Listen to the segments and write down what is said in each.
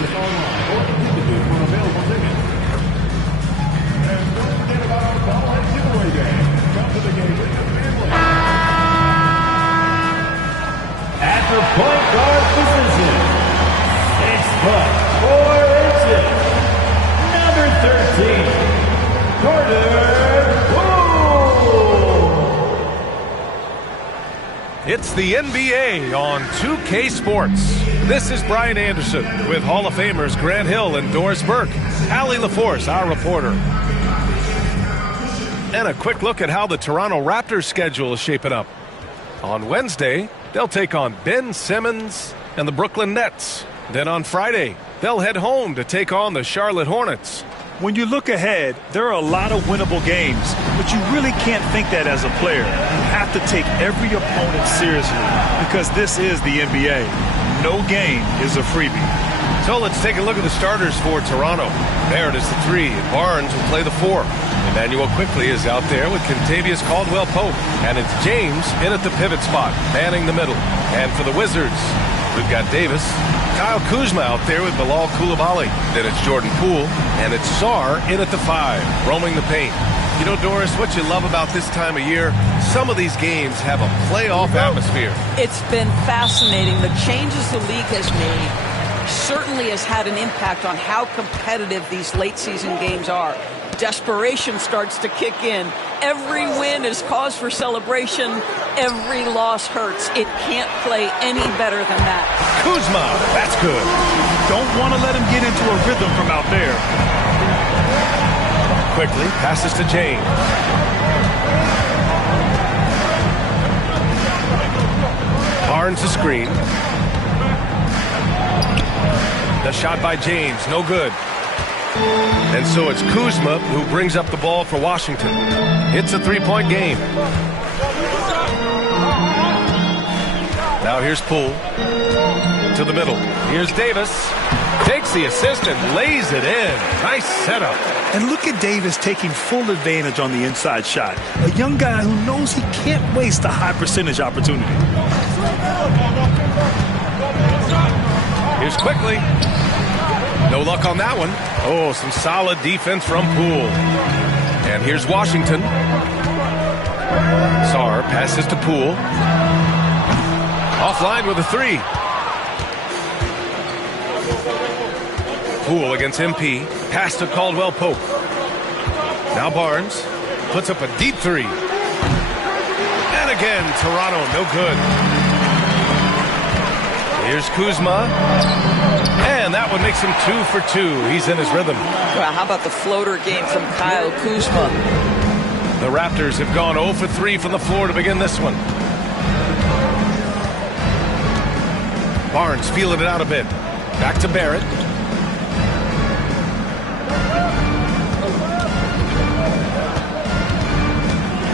us online or ticketed for an available ticket. And don't forget about our bobblehead giveaway day. Come to the game with your family. At the point guard position, 6'4" number 13, Carter Poole. It's the NBA on 2K Sports. This is Brian Anderson with Hall of Famers Grant Hill and Doris Burke. Allie LaForce, our reporter. And a quick look at how the Toronto Raptors schedule is shaping up. On Wednesday, they'll take on Ben Simmons and the Brooklyn Nets. Then on Friday, they'll head home to take on the Charlotte Hornets. When you look ahead, there are a lot of winnable games, but you really can't think that as a player. You have to take every opponent seriously because this is the NBA. No game is a freebie. So let's take a look at the starters for Toronto. Barrett is the 3, and Barnes will play the 4. Emmanuel Quickley is out there with Kentavious Caldwell-Pope, and it's James in at the pivot spot, manning the middle. And for the Wizards, we've got Davis, Kyle Kuzma out there with Bilal Coulibaly. Then it's Jordan Poole, and it's Sarr in at the 5, roaming the paint. You know, Doris, what you love about this time of year, some of these games have a playoff atmosphere. It's been fascinating. The changes the league has made certainly has had an impact on how competitive these late season games are. Desperation starts to kick in. Every win is cause for celebration. Every loss hurts. It can't play any better than that. Kuzma, that's good. Don't want to let him get into a rhythm from out there. Quickly passes to James. Barnes the screen. The shot by James, no good. And so it's Kuzma who brings up the ball for Washington. It's a 3-point game. Now here's Poole to the middle. Here's Davis. Takes the assist and lays it in. Nice setup. And look at Davis taking full advantage on the inside shot. A young guy who knows he can't waste a high percentage opportunity. Here's Quickley. No luck on that one. Oh, some solid defense from Poole. And here's Washington. Sarr passes to Poole. Offline with a 3. Poole against MP. Pass to Caldwell-Pope. Now Barnes puts up a deep 3. And again, Toronto, no good. Here's Kuzma. And that one makes him 2 for 2. He's in his rhythm. Well, how about the floater game from Kyle Kuzma? The Raptors have gone 0 for 3 from the floor to begin this one. Barnes feeling it out a bit. Back to Barrett.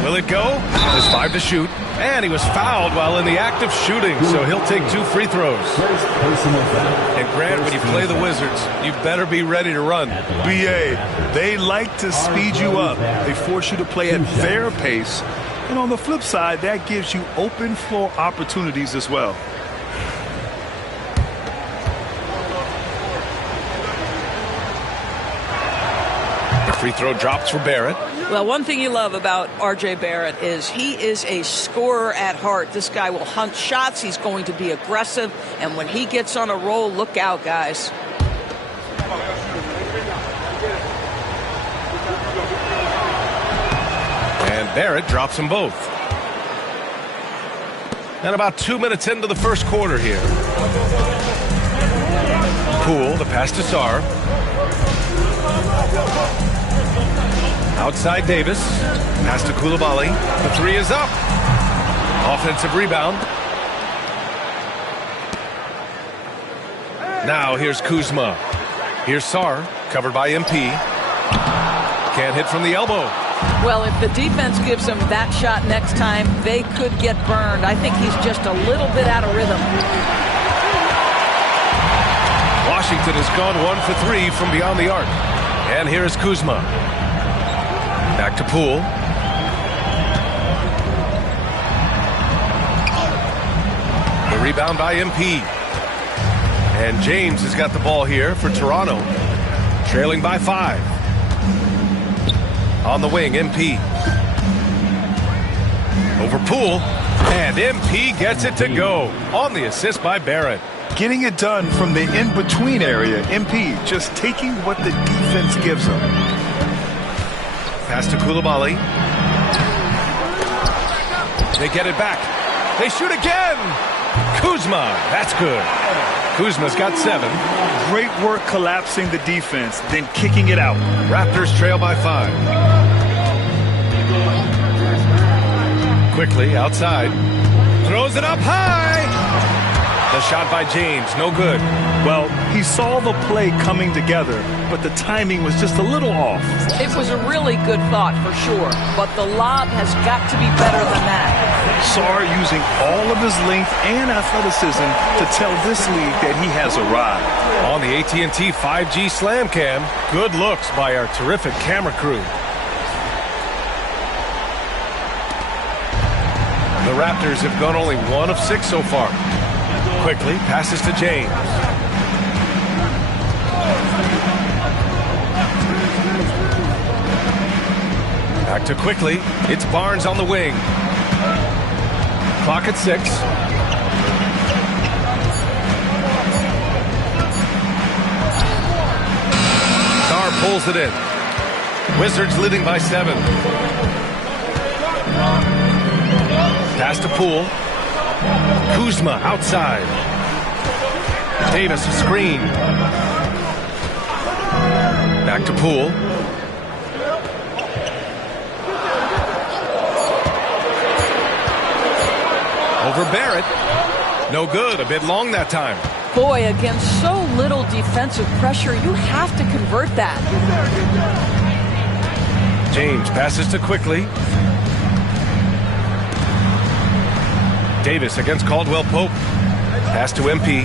Will it go? There's 5 to shoot. And he was fouled while in the act of shooting, so he'll take 2 free throws. And Grant, when you play the Wizards, you better be ready to run. BA, they like to speed you up. They force you to play at their pace. And on the flip side, that gives you open floor opportunities as well. The free throw drops for Barrett. Well, one thing you love about R.J. Barrett is he is a scorer at heart. This guy will hunt shots. He's going to be aggressive. And when he gets on a roll, look out, guys. And Barrett drops them both. And about 2 minutes into the first quarter here. Poole, the pass to Sarr. Outside Davis. Pass to Coulibaly. The 3 is up. Offensive rebound. Now here's Kuzma. Here's Sarr, covered by MP. Can't hit from the elbow. Well, if the defense gives him that shot next time, they could get burned. I think he's just a little bit out of rhythm. Washington has gone 1 for 3 from beyond the arc. And here is Kuzma. Back to Poole. The rebound by MP. And James has got the ball here for Toronto. Trailing by 5. On the wing, MP. Over Poole. And MP gets it to go. On the assist by Barrett. Getting it done from the in-between area. MP just taking what the defense gives him. Pass to Koulibaly. They get it back. They shoot again. Kuzma. That's good. Kuzma's got 7. Great work collapsing the defense, then kicking it out. Raptors trail by 5. Quickly outside. Throws it up high. The shot by James, no good. Well, he saw the play coming together, but the timing was just a little off. It was a really good thought for sure, but the lob has got to be better than that. Sarr using all of his length and athleticism to tell this league that he has arrived. On the AT&T 5G Slam Cam, good looks by our terrific camera crew. The Raptors have gone only 1 of 6 so far. Quickly passes to James. Back to Quickly. It's Barnes on the wing. Clock at 6. Sarr pulls it in. Wizards leading by 7. Pass to Poole. Kuzma outside. Davis a screen. Back to Poole. Over Barrett. No good. A bit long that time. Boy, against so little defensive pressure, you have to convert that. James passes to Quickly. Davis against Caldwell Pope. Pass to MP.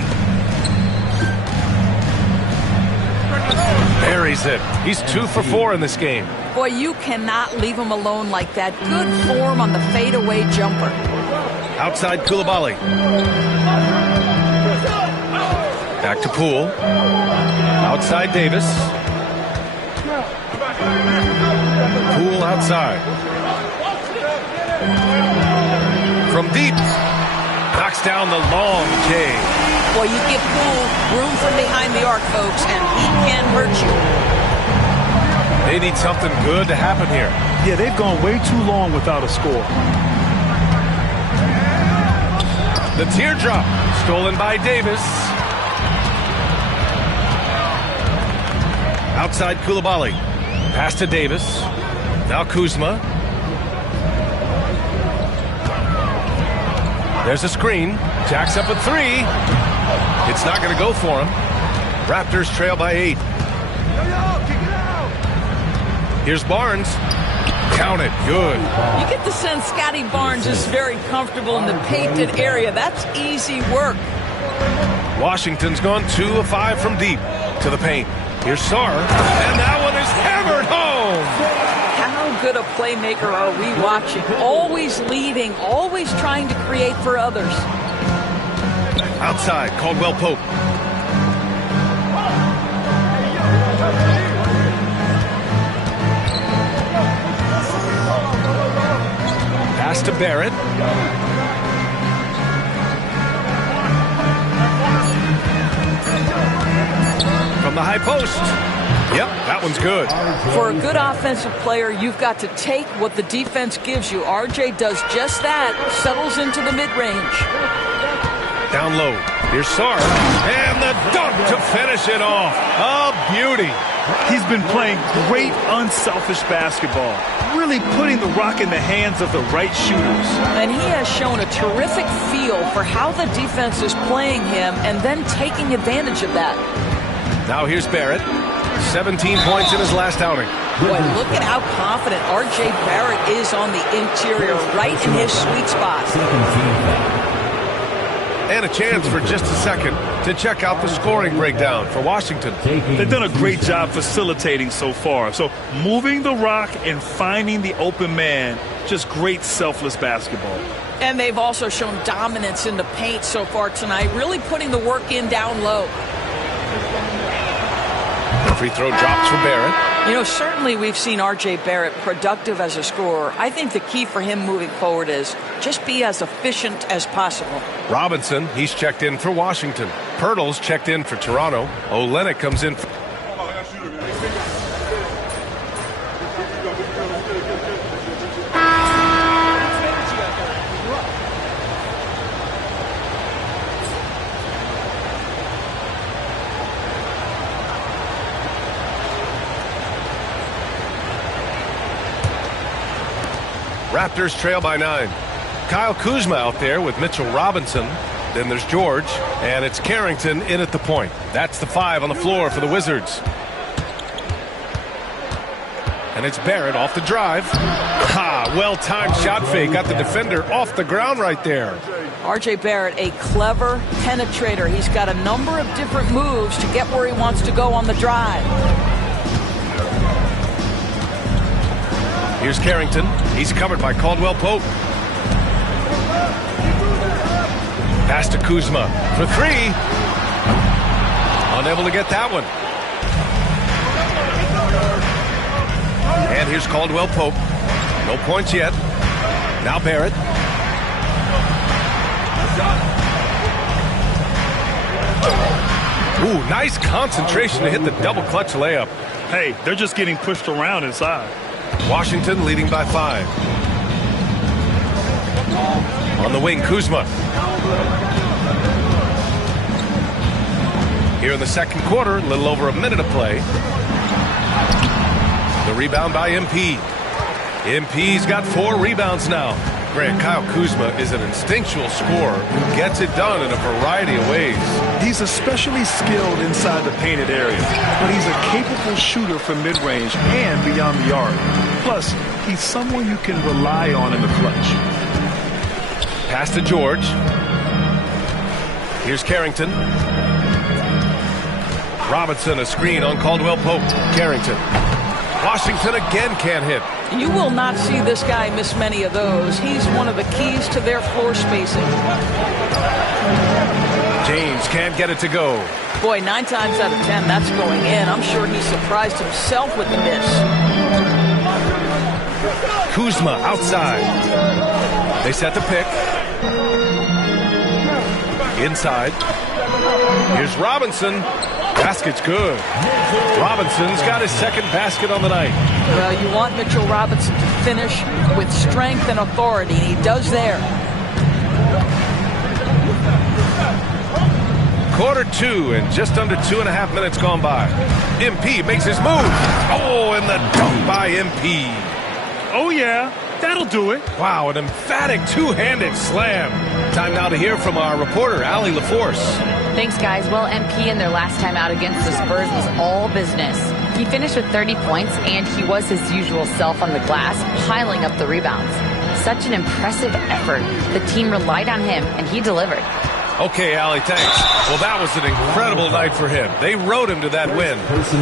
Buries it. He's 2 for 4 in this game. Boy, you cannot leave him alone like that. Good form on the fadeaway jumper. Outside Koulibaly. Back to Poole. Outside Davis. Poole outside. From deep. Knocks down the long J. Well, you give Poole room from behind the arc, folks, and he can hurt you. They need something good to happen here. Yeah, they've gone way too long without a score. The teardrop. Stolen by Davis. Outside Koulibaly. Pass to Davis. Now Kuzma. There's a screen. Jacks up a 3. It's not going to go for him. Raptors trail by 8. Here's Barnes. Count it. Good. You get the sense Scotty Barnes is very comfortable in the painted area. That's easy work. Washington's gone 2 of 5 from deep to the paint. Here's Sarr. And that one is hammered home. How good a playmaker are we watching? Always leading, always trying to create for others. Outside, Caldwell Pope. Pass to Barrett. From the high post. Yep, that one's good. For a good offensive player, you've got to take what the defense gives you. RJ does just that, settles into the mid-range. Down low. Here's Sarr. And the dunk to finish it off. A beauty. He's been playing great unselfish basketball, really putting the rock in the hands of the right shooters. And he has shown a terrific feel for how the defense is playing him and then taking advantage of that. Now here's Barrett. 17 points in his last outing. Boy, look at how confident R.J. Barrett is on the interior, right in his sweet spot. And a chance for just a second to check out the scoring breakdown for Washington. They've done a great job facilitating so far. So moving the rock and finding the open man, just great selfless basketball. And they've also shown dominance in the paint so far tonight, really putting the work in down low. Free throw drops for Barrett. You know, certainly we've seen R.J. Barrett productive as a scorer. I think the key for him moving forward is just be as efficient as possible. Robinson, he's checked in for Washington. Pirtle's checked in for Toronto. Olenek comes in for... Raptors trail by 9. Kyle Kuzma out there with Mitchell Robinson. Then there's George, and it's Carrington in at the point. That's the 5 on the floor for the Wizards. And it's Barrett off the drive. Well-timed shot fake. Got the defender off the ground right there. R.J. Barrett, a clever penetrator. He's got a number of different moves to get where he wants to go on the drive. Here's Carrington. He's covered by Caldwell Pope. Pass to Kuzma for 3. Unable to get that one. And here's Caldwell Pope. No points yet. Now Barrett. Ooh, nice concentration to hit the double clutch layup. Hey, they're just getting pushed around inside. Washington leading by 5. On the wing, Kuzma. Here in the second quarter, a little over a minute of play. The rebound by MP. MP's got 4 rebounds now. Grant, Kyle Kuzma is an instinctual scorer who gets it done in a variety of ways. He's especially skilled inside the painted area, but he's a capable shooter from mid-range and beyond the arc. Plus, he's someone you can rely on in the clutch. Pass to George. Here's Carrington. Robinson, a screen on Caldwell Pope. Carrington. Washington again can't hit. You will not see this guy miss many of those. He's one of the keys to their floor spacing. James can't get it to go. Boy, 9 times out of 10, that's going in. I'm sure he surprised himself with the miss. Kuzma outside. They set the pick. Inside. Here's Robinson. Basket's good. Robinson's got his second basket on the night. Well, you want Mitchell Robinson to finish with strength and authority. He does there. Quarter 2 and just under 2.5 minutes gone by. MP makes his move. Oh, and the dunk by MP. Oh, yeah. That'll do it. Wow, an emphatic two-handed slam. Time now to hear from our reporter, Allie LaForce. Thanks, guys. Well, MP in their last time out against the Spurs was all business. He finished with 30 points, and he was his usual self on the glass, piling up the rebounds. Such an impressive effort. The team relied on him, and he delivered. Okay, Allie, thanks. Well, that was an incredible night for him. They rode him to that win.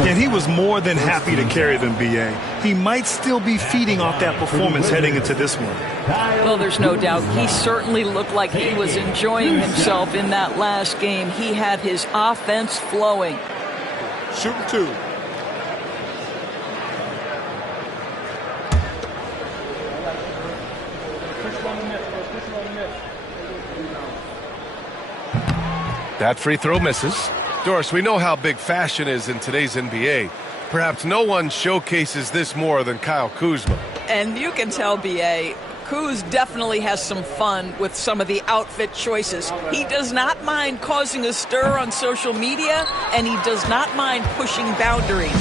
And he was more than happy to carry them, B.A. He might still be feeding off that performance heading into this one. Well, there's no doubt. He certainly looked like he was enjoying himself in that last game. He had his offense flowing. Shooting 2. That free throw misses. Doris, we know how big fashion is in today's NBA. Perhaps no one showcases this more than Kyle Kuzma. And you can tell, B.A., Kuz definitely has some fun with some of the outfit choices. He does not mind causing a stir on social media, and he does not mind pushing boundaries.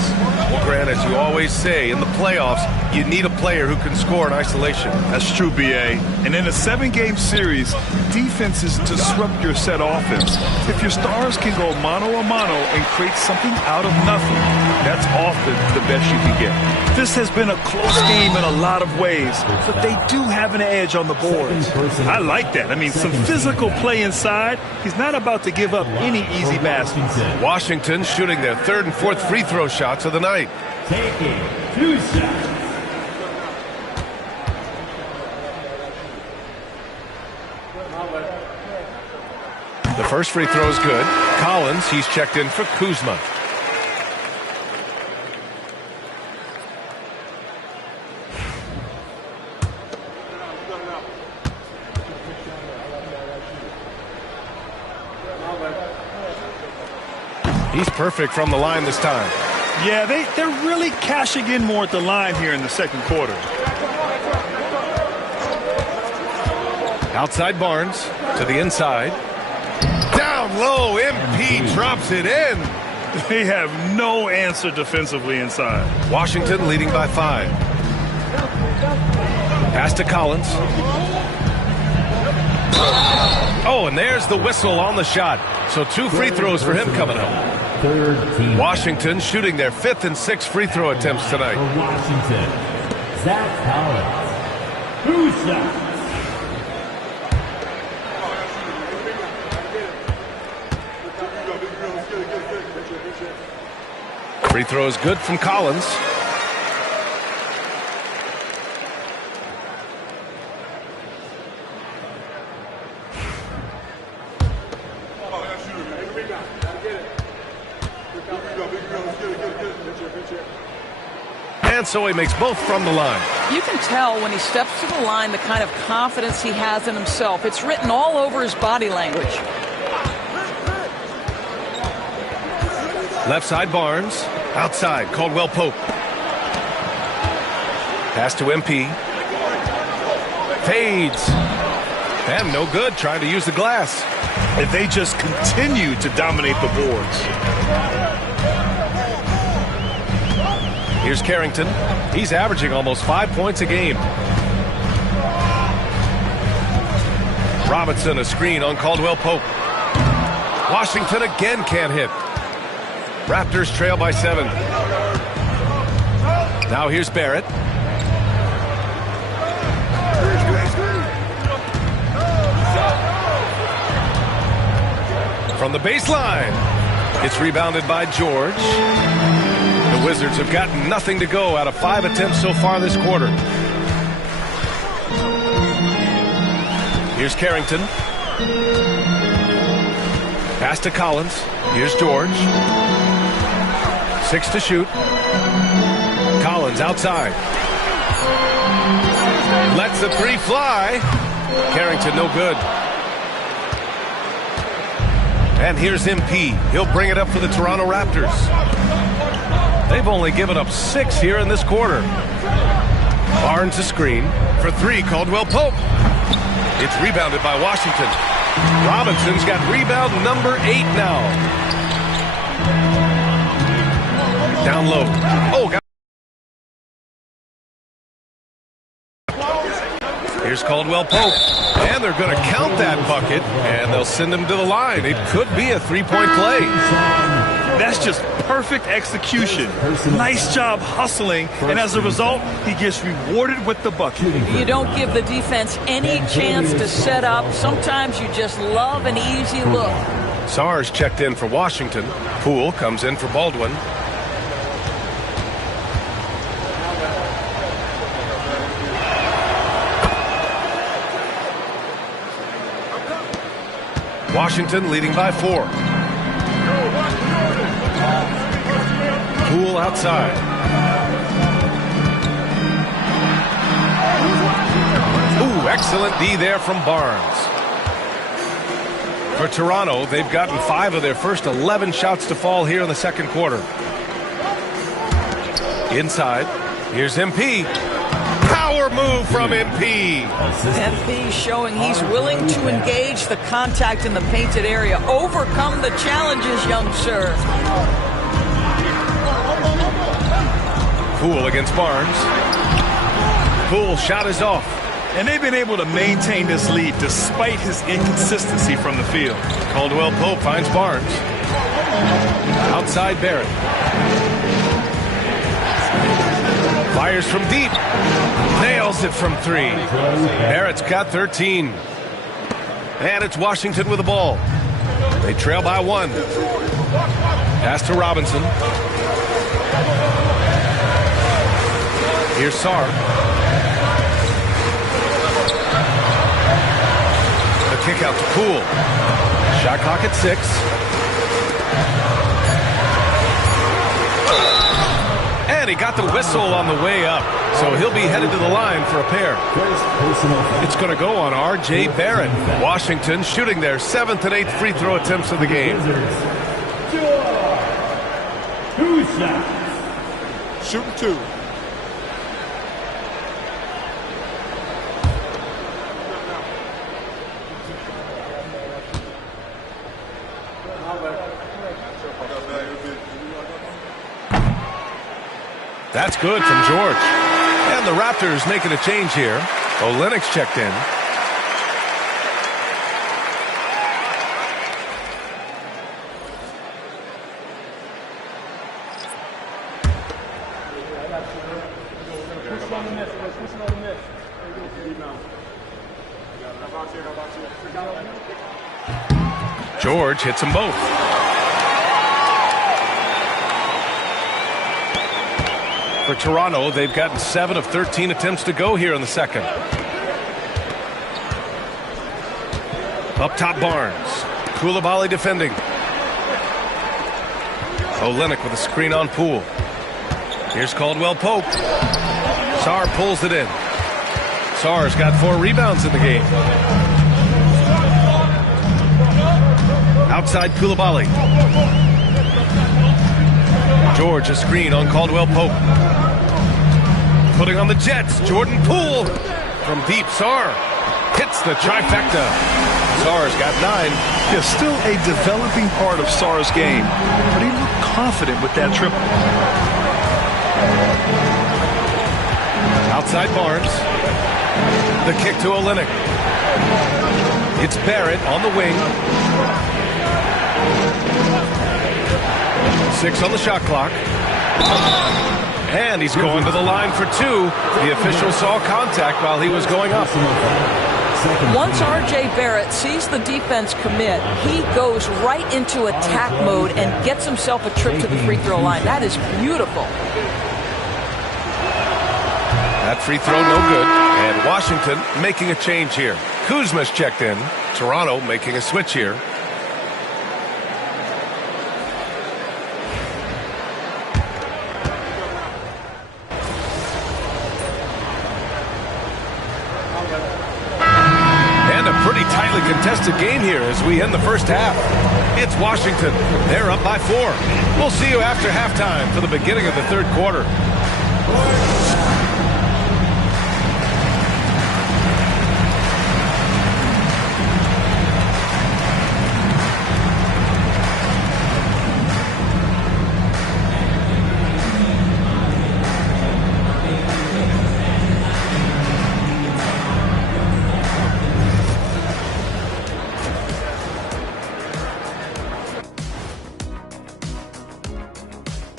Well, Grant, as you always say, in the playoffs, you need a player who can score in isolation. That's true, B.A. And in a 7-game series, defenses disrupt your set offense. If your stars can go mano-a-mano and create something out of nothing, that's often the best you can get. This has been a close game in a lot of ways, but they do have an edge on the boards. I like that. I mean, some physical play inside. He's not about to give up any easy baskets. Washington shooting their 3rd and 4th free throw shots of the night. Taking 2 shots. The first free throw is good. Collins, he's checked in for Kuzma. He's perfect from the line this time. Yeah, they're really cashing in more at the line here in the second quarter. Outside Barnes to the inside. Down low, MP drops it in. They have no answer defensively inside. Washington leading by 5. Pass to Collins. Oh, and there's the whistle on the shot. So 2 free throws for him coming up. Washington shooting their 5th and 6th free throw attempts tonight. For Washington, Zach Collins. 2 shots. Free throw is good from Collins. And so he makes both from the line. You can tell when he steps to the line the kind of confidence he has in himself. It's written all over his body language. Left side Barnes. Outside Caldwell Pope. Pass to MP. Fades. And no good, trying to use the glass. And they just continue to dominate the boards. Here's Carrington. He's averaging almost 5 points a game. Robinson a screen on Caldwell Pope. Washington again can't hit. Raptors trail by 7. Now here's Barrett. From the baseline. It's rebounded by George. The Wizards have gotten nothing to go out of 5 attempts so far this quarter. Here's Carrington. Pass to Collins. Here's George. 6 to shoot. Collins outside. Lets the 3 fly. Carrington no good. And here's MP. He'll bring it up for the Toronto Raptors. They've only given up 6 here in this quarter. Barnes a screen. For 3, Caldwell Pope. It's rebounded by Washington. Robinson's got rebound number 8 now. Down low. Oh, here's Caldwell Pope. And they're going to count that bucket, and they'll send him to the line. It could be a 3-point play. That's just perfect execution. Nice job hustling, and as a result, he gets rewarded with the bucket. You don't give the defense any chance to set up. Sometimes you just love an easy look. Sarge checked in for Washington. Poole comes in for Baldwin. Washington leading by 4. Poole outside. Ooh, excellent D there from Barnes. For Toronto, they've gotten 5 of their first 11 shots to fall here in the second quarter. Inside, here's MP. Power move from MP. MP showing he's willing to engage the contact in the painted area. Overcome the challenges, young sir. Poole against Barnes. Poole shot is off. And they've been able to maintain this lead despite his inconsistency from the field. Caldwell Pope finds Barnes. Outside Barrett. Fires from deep. Nails it from 3. Barrett's got 13. And it's Washington with the ball. They trail by 1. Pass to Robinson. Here's Sarr. The kick out to Poole. Shot clock at 6. And he got the whistle on the way up. So he'll be headed to the line for a pair. It's going to go on R.J. Barrett. Washington shooting their 7th and 8th free throw attempts of the game. Two shots. Shooting two. That's good from George. And the Raptors making a change here. Olynyk's checked in. George hits them both. For Toronto, they've gotten 7 of 13 attempts to go here in the second. Up top, Barnes. Koulibaly defending. Olynyk with a screen on Poole. Here's Caldwell Pope. Sarr pulls it in. Sarr's got 4 rebounds in the game. Outside Koulibaly. George a screen on Caldwell Pope. Putting on the Jets. Jordan Poole from deep. Sarr hits the trifecta. Sarr's got 9. Yeah, still a developing part of Sarr's game, but he looked confident with that triple. Outside Barnes. The kick to Olynyk. It's Barrett on the wing. 6 on the shot clock. And he's going to the line for 2. The official saw contact while he was going up. Once R.J. Barrett sees the defense commit, he goes right into attack mode and gets himself a trip to the free throw line. That is beautiful. That free throw no good. And Washington making a change here. Kuzma's checked in. Toronto making a switch here. Pretty tightly contested game here as we end the first half. It's Washington. They're up by 4. We'll see you after halftime for the beginning of the third quarter.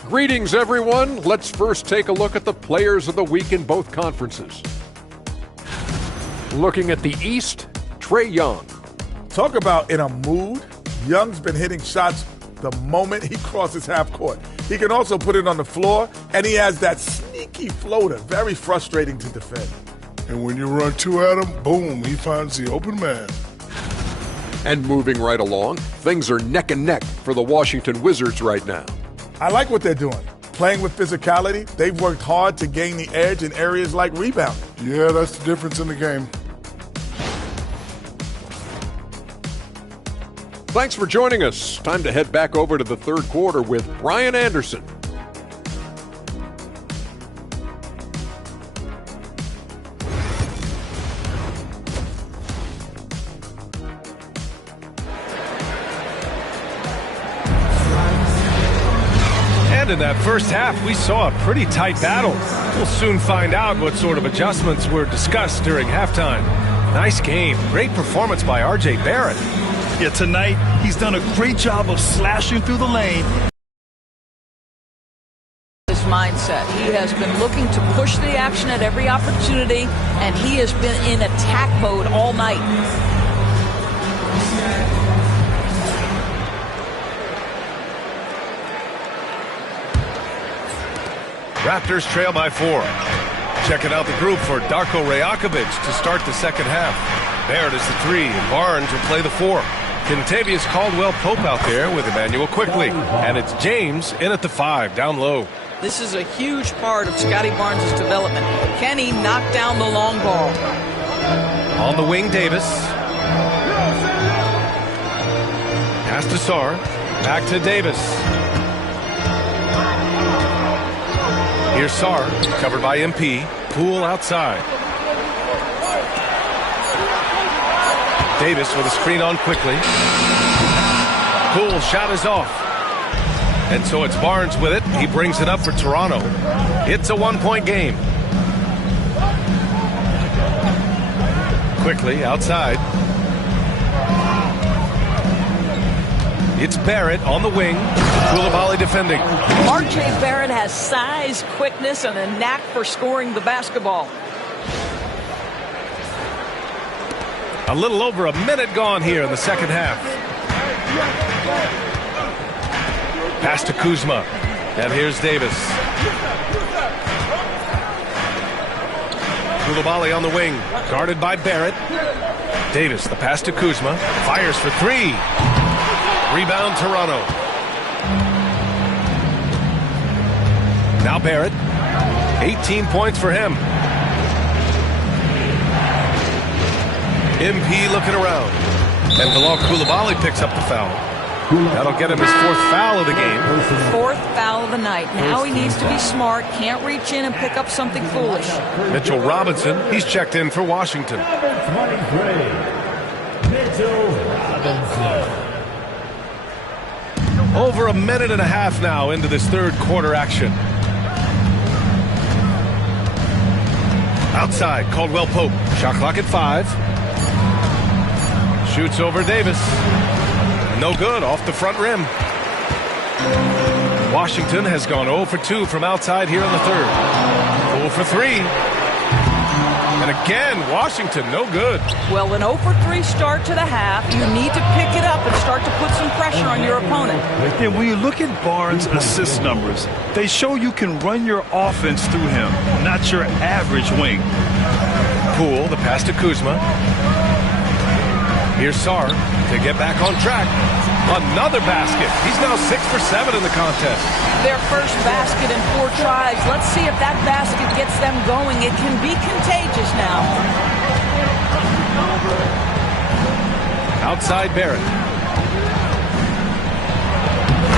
Greetings, everyone. Let's first take a look at the players of the week in both conferences. Looking at the East, Trae Young. Talk about in a mood. Young's been hitting shots the moment he crosses half court. He can also put it on the floor, and he has that sneaky floater. Very frustrating to defend. And when you run 2 at him, boom, he finds the open man. And moving right along, things are neck and neck for the Washington Wizards right now. I like what they're doing. Playing with physicality, they've worked hard to gain the edge in areas like rebounding. Yeah, that's the difference in the game. Thanks for joining us. Time to head back over to the third quarter with Brian Anderson. And in that first half, we saw a pretty tight battle. We'll soon find out what sort of adjustments were discussed during halftime. Nice game. Great performance by R.J. Barrett. Yeah, tonight he's done a great job of slashing through the lane. His mindset. He has been looking to push the action at every opportunity, and he has been in attack mode all night. Raptors trail by 4. Checking out the group for Darko Rajakovic to start the second half. Barrett is the 3, and Barnes will play the 4. Kentavious Caldwell Pope out there with Emmanuel Quickly. And it's James in at the 5, down low. This is a huge part of Scotty Barnes' development. Can he knock down the long ball? On the wing, Davis. Pass to Sarr. Back to Davis. Here's Sarr, covered by MP. Poole outside. Davis with a screen on quickly. Poole shot is off. And so it's Barnes with it. He brings it up for Toronto. It's a 1-point game. Quickly outside. It's Barrett on the wing. Koulibaly defending. R.J. Barrett has size, quickness, and a knack for scoring the basketball. A little over a minute gone here in the second half. Pass to Kuzma. And here's Davis. Koulibaly on the wing. Guarded by Barrett. Davis, the pass to Kuzma. Fires for three. Rebound Toronto. Now Barrett. 18 points for him. MP looking around. And Bilal Koulibaly picks up the foul. That'll get him his fourth foul of the game. Fourth foul of the night. Now he needs to be smart. Can't reach in and pick up something foolish. Mitchell Robinson, he's checked in for Washington. Number 23, Mitchell Robinson. Over a minute and a half now into this third quarter action. Outside, Caldwell Pope. Shot clock at 5. Shoots over Davis. No good, off the front rim. Washington has gone 0 for 2 from outside here in the third. 0 for 3. And again, Washington, no good. Well, an 0 for 3 start to the half. You need to pick it up and start to put some pressure on your opponent. Yeah, when you look at Barnes' assist numbers, they show you can run your offense through him, not your average wing. Poole, the pass to Kuzma. Here's Sarr to get back on track. Another basket. He's now 6 for 7 in the contest. Their first basket in 4 tries. Let's see if that basket gets them going. It can be contagious now. Outside Barrett.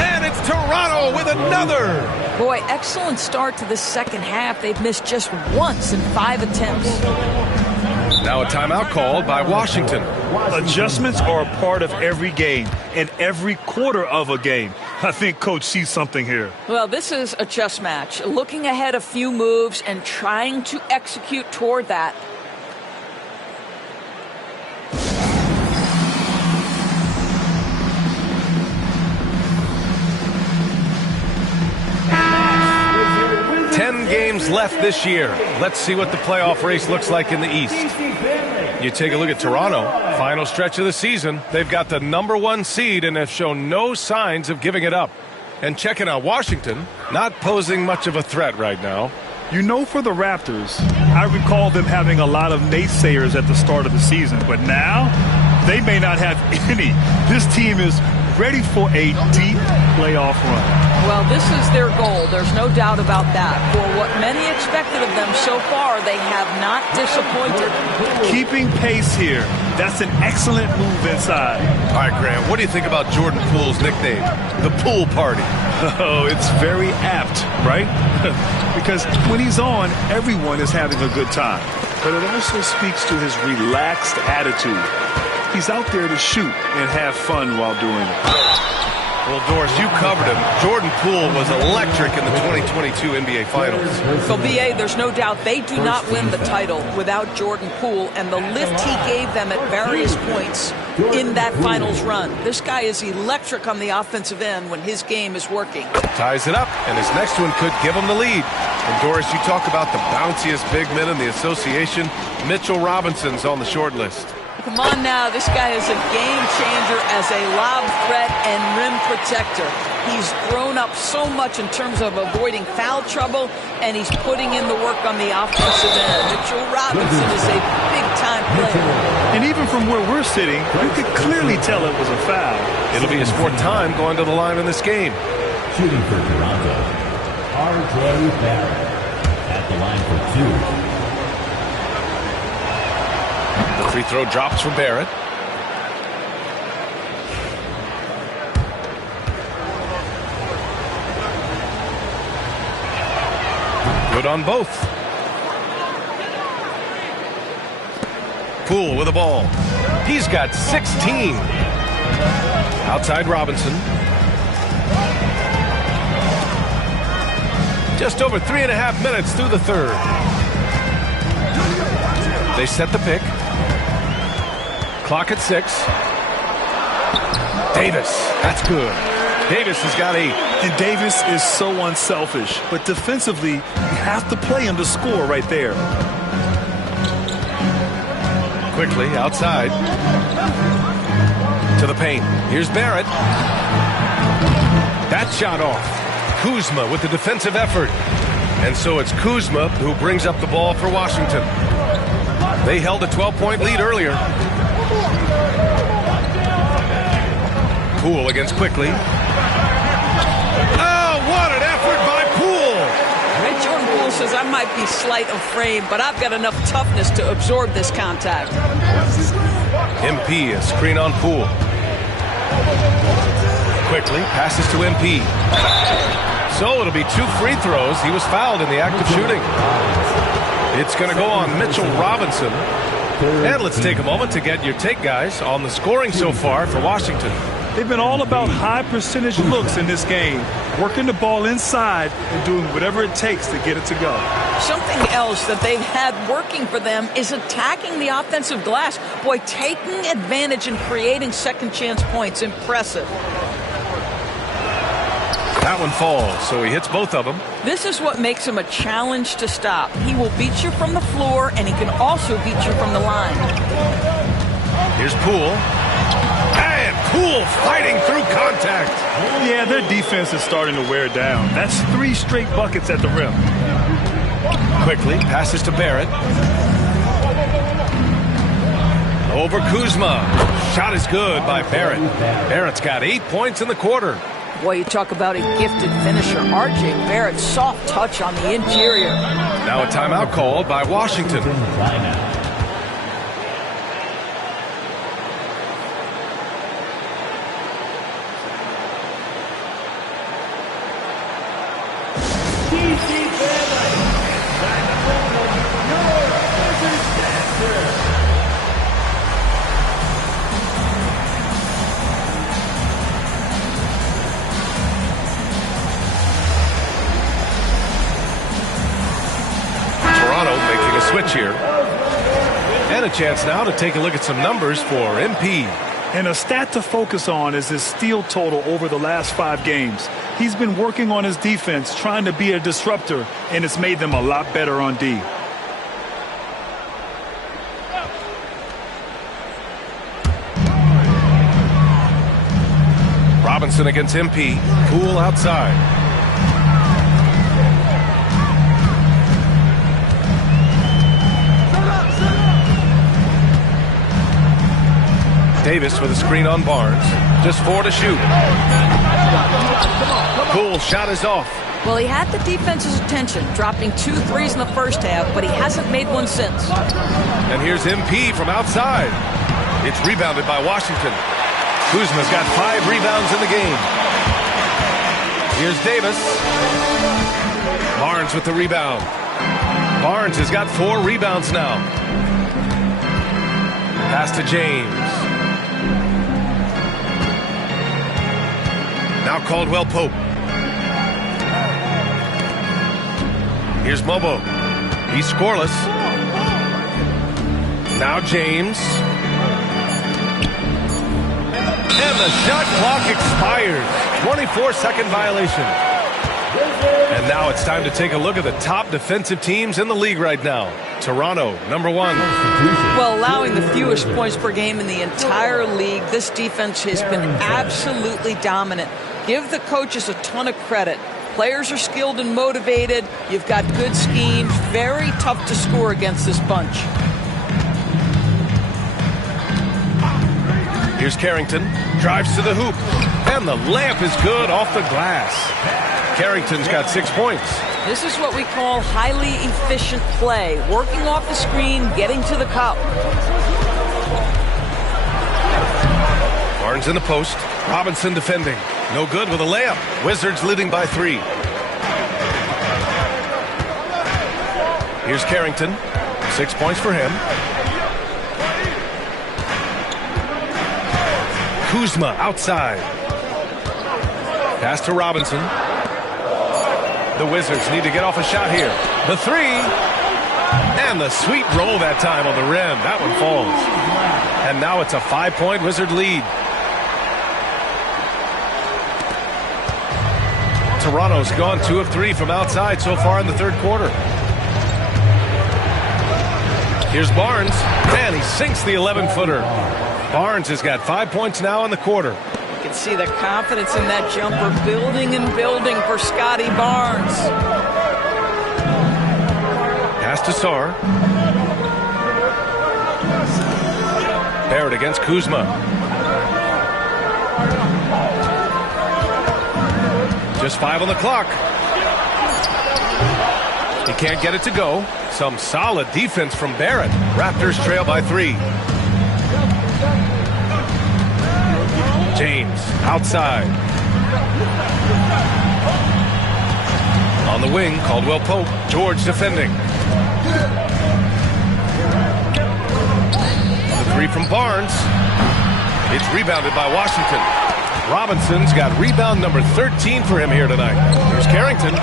And it's Toronto with another. Boy, excellent start to the second half. They've missed just once in 5 attempts. Now a timeout called by Washington. Adjustments are a part of every game and every quarter of a game. I think Coach sees something here. Well, this is a chess match. Looking ahead a few moves and trying to execute toward that. Games left this year. Let's see what the playoff race looks like in the East. You take a look at Toronto, final stretch of the season. They've got the #1 seed and have shown no signs of giving it up. And checking out Washington, not posing much of a threat right now. You know, for the Raptors, I recall them having a lot of naysayers at the start of the season, but now they may not have any. This team is ready for a deep playoff run. Well, this is their goal. There's no doubt about that. For what many expected of them so far, they have not disappointed. Keeping pace here. That's an excellent move inside. All right, Graham, what do you think about Jordan Poole's nickname, the Pool Party? Oh, it's very apt, right? Because when he's on, everyone is having a good time. But it also speaks to his relaxed attitude. He's out there to shoot and have fun while doing it. Well, Doris, you covered him. Jordan Poole was electric in the 2022 NBA Finals. So, B.A., there's no doubt they do not win the title without Jordan Poole and the lift he gave them at various points in that finals run. This guy is electric on the offensive end when his game is working. Ties it up, and his next one could give him the lead. And, Doris, you talk about the bounciest big men in the association. Mitchell Robinson's on the short list. Come on now, this guy is a game changer as a lob threat and rim protector. He's grown up so much in terms of avoiding foul trouble, and he's putting in the work on the offensive end. Mitchell Robinson is a big-time player. And even from where we're sitting, you could clearly tell it was a foul. It'll be his fourth time going to the line in this game. Shooting for Toronto, R.J. Barrett at the line for 2. The free throw drops for Barrett. Good on both. Poole with the ball. He's got 16. Outside Robinson. Just over 3.5 minutes through the third. They set the pick. Clock at 6. Davis. That's good. Davis has got 8. And Davis is so unselfish. But defensively, you have to play him to score right there. Quickly outside. To the paint. Here's Barrett. That shot off. Kuzma with the defensive effort. And so it's Kuzma who brings up the ball for Washington. They held a 12-point lead earlier. Poole against Quickly. Oh, what an effort by Poole! Jordan Poole says, I might be slight of frame, but I've got enough toughness to absorb this contact. MP, a screen on Poole. Quickly passes to MP. So it'll be 2 free throws. He was fouled in the act of shooting. It's going to go on Mitchell Robinson. And let's take a moment to get your take, guys, on the scoring so far for Washington. They've been all about high percentage looks in this game, working the ball inside and doing whatever it takes to get it to go. Something else that they've had working for them is attacking the offensive glass. Boy, taking advantage and creating second chance points. Impressive. That one falls, so he hits both of them. This is what makes him a challenge to stop. He will beat you from the floor, and he can also beat you from the line. Here's Poole. And Poole fighting through contact. Yeah, their defense is starting to wear down. That's 3 straight buckets at the rim. Quickly passes to Barrett. Over Kuzma. Shot is good by Barrett. Barrett's got 8 points in the quarter. Boy, you talk about a gifted finisher. R.J. Barrett, soft touch on the interior. Now a timeout called by Washington. Switch here. And a chance now to take a look at some numbers for MP. And a stat to focus on is his steal total over the last 5 games. He's been working on his defense, trying to be a disruptor, and it's made them a lot better on D. Robinson against MP. Poole outside. Davis with a screen on Barnes. Just 4 to shoot. Poole shot is off. Well, he had the defense's attention, dropping 2 threes in the first half, but he hasn't made one since. And here's MP from outside. It's rebounded by Washington. Kuzma's got 5 rebounds in the game. Here's Davis. Barnes with the rebound. Barnes has got 4 rebounds now. Pass to James. Now Caldwell Pope. Here's Mobo. He's scoreless. Now James. And the shot clock expires. 24-second violation. And now it's time to take a look at the top defensive teams in the league right now. Toronto, number 1. Well, allowing the fewest points per game in the entire league, this defense has been absolutely dominant. Give the coaches a ton of credit. Players are skilled and motivated. You've got good schemes. Very tough to score against this bunch. Here's Carrington. Drives to the hoop. And the layup is good off the glass. Carrington's got 6 points. This is what we call highly efficient play. Working off the screen, getting to the cup. Barnes in the post. Robinson defending. No good with a layup. Wizards leading by 3. Here's Carrington. 6 points for him. Kuzma outside. Pass to Robinson. The Wizards need to get off a shot here. The three. And the sweet roll that time on the rim. That one falls. And now it's a 5-point Wizard lead. Toronto's gone 2 of 3 from outside so far in the third quarter. Here's Barnes, and he sinks the 11-footer. Barnes has got 5 points now in the quarter. You can see the confidence in that jumper building and building for Scotty Barnes. Pass to Sarr. Barrett against Kuzma. Just 5 on the clock. He can't get it to go. Some solid defense from Barrett. Raptors trail by 3. James outside. On the wing, Caldwell Pope. George defending. The 3 from Barnes. It's rebounded by Washington. Robinson's got rebound number 13 for him here tonight. Here's Carrington.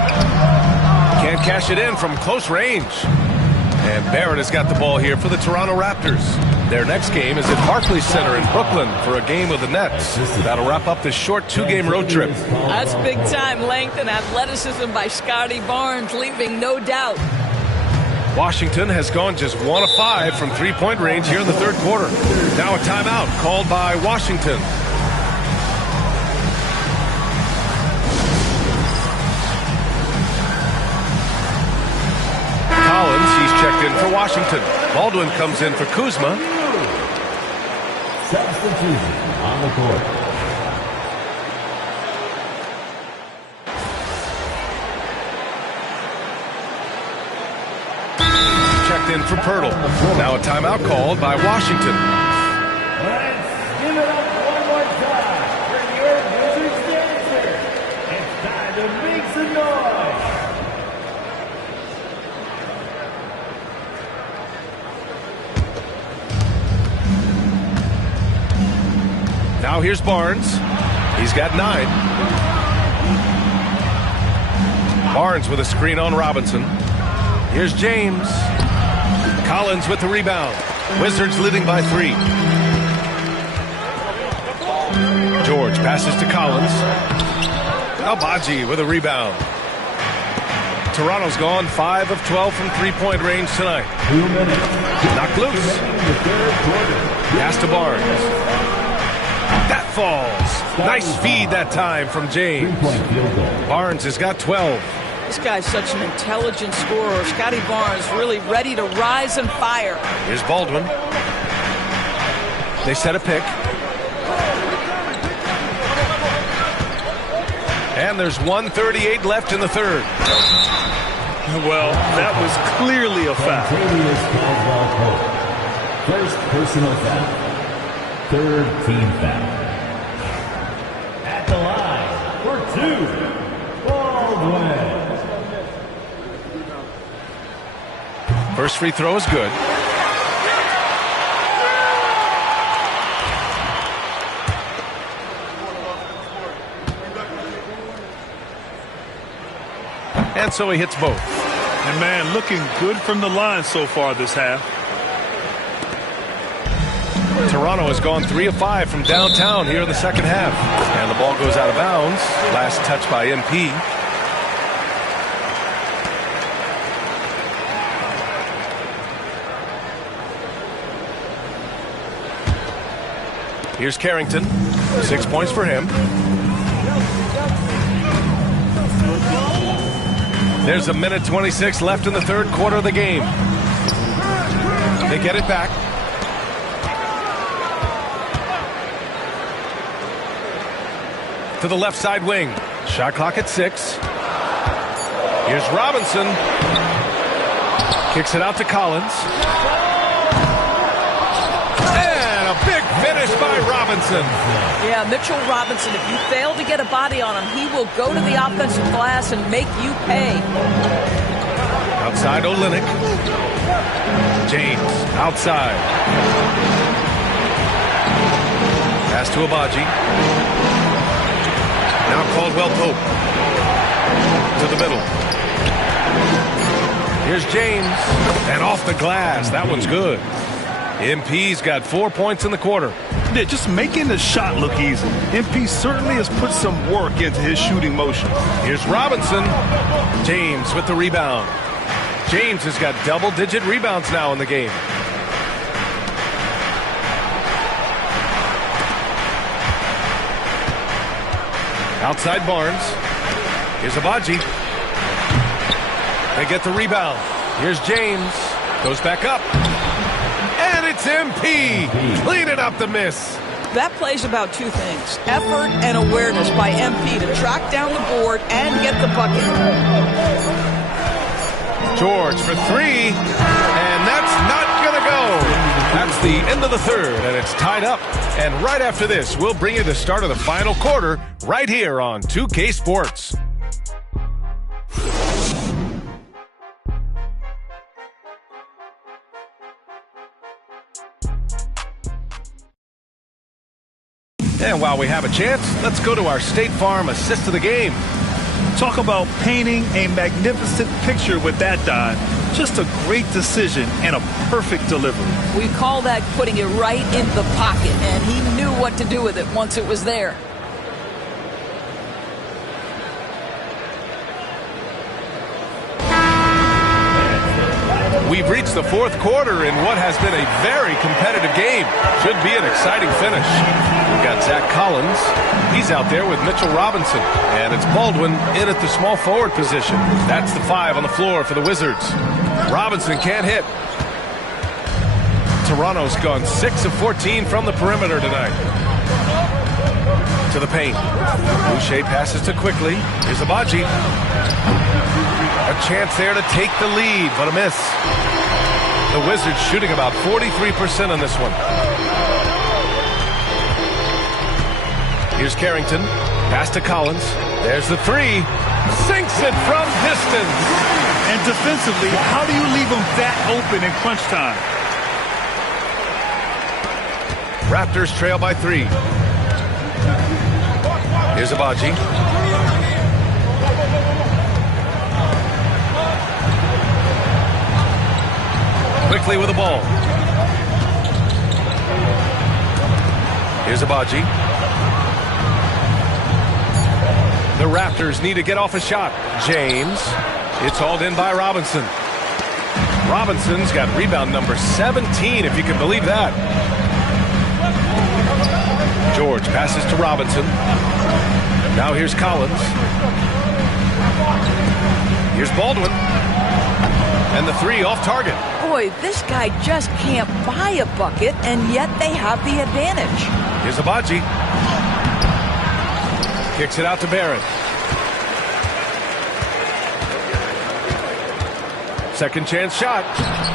Can't cash it in from close range. And Barrett has got the ball here for the Toronto Raptors. Their next game is at Barclays Center in Brooklyn for a game with the Nets. That'll wrap up this short 2-game road trip. That's big-time length and athleticism by Scotty Barnes, leaving no doubt. Washington has gone just 1 of 5 from 3-point range here in the third quarter. Now a timeout called by Washington. Collins, he's checked in for Washington. Baldwin comes in for Kuzma. Substitution on the court. Checked in for Pirtle. Now a timeout called by Washington. Let's give it up one more time for your Wizards dancer. It's time to make some noise. Now here's Barnes. He's got 9. Barnes with a screen on Robinson. Here's James. Collins with the rebound. Wizards leading by 3. George passes to Collins. Albaji with a rebound. Toronto's gone 5 of 12 from 3-point range tonight. 2 minutes. Knocked loose. Pass to Barnes. That falls. Nice feed that time from James. Barnes has got 12. This guy's such an intelligent scorer. Scotty Barnes really ready to rise and fire. Here's Baldwin. They set a pick. And there's 1:38 left in the third. Well, that was clearly a foul. First personal foul. Third team foul. At the line for 2, Baldwin. First free throw is good. And so he hits both. And man, looking good from the line so far this half. Toronto has gone 3 of 5 from downtown here in the second half. And the ball goes out of bounds. Last touch by MP. Here's Carrington. 6 points for him. There's a minute 26 left in the third quarter of the game. They get it back. To the left side wing. Shot clock at 6. Here's Robinson. Kicks it out to Collins. And a big finish by Robinson. Yeah, Mitchell Robinson, if you fail to get a body on him, he will go to the offensive glass and make you pay. Outside Inside Olynyk. James outside. Pass to Abaji. Now Caldwell Pope. To the middle. Here's James. And off the glass. That one's good. MP's got 4 points in the quarter. Yeah, just making the shot look easy. MP certainly has put some work into his shooting motion. Here's Robinson. James with the rebound. James has got double-digit rebounds now in the game. Outside Barnes. Here's Abaji. They get the rebound. Here's James. Goes back up. And it's MP. Cleaning up the miss. That plays about two things. Effort and awareness by MP to track down the board and get the bucket. George for three. And that's not going to go. That's the end of the third, and it's tied up. And right after this, we'll bring you the start of the final quarter right here on 2K Sports. And while we have a chance, let's go to our State Farm assist of the game. Talk about painting a magnificent picture with that dive. Just a great decision and a perfect delivery. We call that putting it right in the pocket, and he knew what to do with it once it was there. We've reached the fourth quarter in what has been a very competitive game. Should be an exciting finish. We've got Zach Collins. He's out there with Mitchell Robinson. And it's Baldwin in at the small forward position. That's the 5 on the floor for the Wizards. Robinson can't hit. Toronto's gone 6 of 14 from the perimeter tonight. To the paint. Boucher passes to Quickly. Here's Abaji. A chance there to take the lead, but a miss. The Wizards shooting about 43% on this one. Here's Carrington. Pass to Collins. There's the 3. Sinks it from distance. And defensively, how do you leave them that open in crunch time? Raptors trail by 3. Here's Abaji. Quickly with the ball. Here's Abaji. The Raptors need to get off a shot. James. It's hauled in by Robinson. Robinson's got rebound number 17, if you can believe that. George passes to Robinson. Now here's Collins. Here's Baldwin. And the 3 off target. Boy, this guy just can't buy a bucket, and yet they have the advantage. Here's Abaji. Kicks it out to Barrett. Second chance shot.